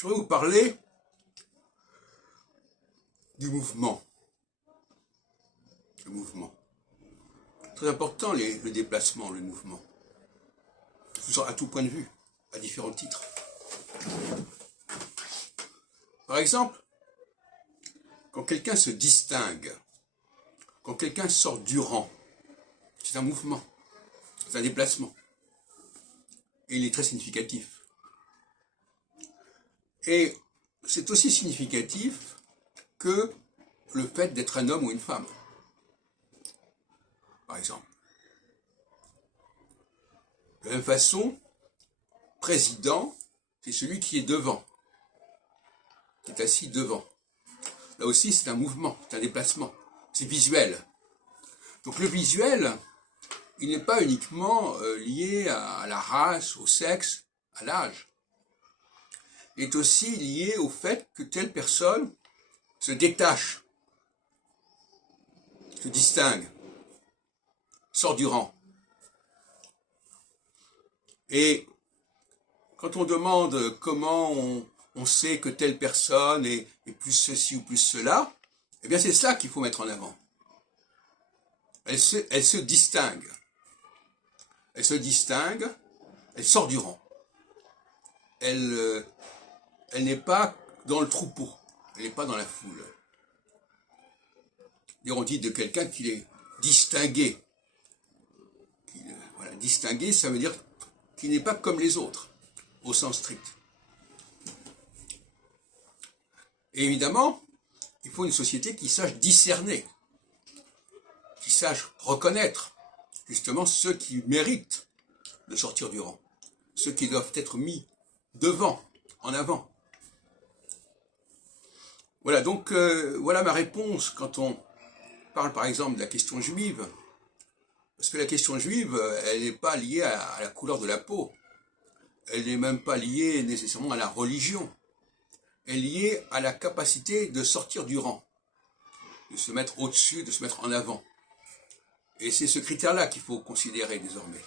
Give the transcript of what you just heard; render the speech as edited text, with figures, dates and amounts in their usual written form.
Je voudrais vous parler du mouvement. Le mouvement. Très important, le déplacement, le mouvement. À tout point de vue, à différents titres. Par exemple, quand quelqu'un se distingue, quand quelqu'un sort du rang, c'est un mouvement, c'est un déplacement. Et il est très significatif. Et c'est aussi significatif que le fait d'être un homme ou une femme. Par exemple. De la même façon, président, c'est celui qui est devant, qui est assis devant. Là aussi, c'est un mouvement, c'est un déplacement, c'est visuel. Donc le visuel, il n'est pas uniquement lié à la race, au sexe, à l'âge. Il est aussi lié au fait que telle personne se détache, se distingue, sort du rang. Et quand on demande comment on sait que telle personne est plus ceci ou plus cela, eh bien c'est ça qu'il faut mettre en avant. Elle se distingue. Elle se distingue, elle sort du rang. Elle n'est pas dans le troupeau, elle n'est pas dans la foule. Et on dit de quelqu'un qu'il est distingué. Voilà, distingué, ça veut dire qu'il n'est pas comme les autres, au sens strict. Et évidemment, il faut une société qui sache discerner, qui sache reconnaître justement ceux qui méritent de sortir du rang, ceux qui doivent être mis devant, en avant. Voilà, donc voilà ma réponse quand on parle par exemple de la question juive, parce que la question juive, elle n'est pas liée à la couleur de la peau, elle n'est même pas liée nécessairement à la religion, elle est liée à la capacité de sortir du rang, de se mettre au-dessus, de se mettre en avant. Et c'est ce critère-là qu'il faut considérer désormais.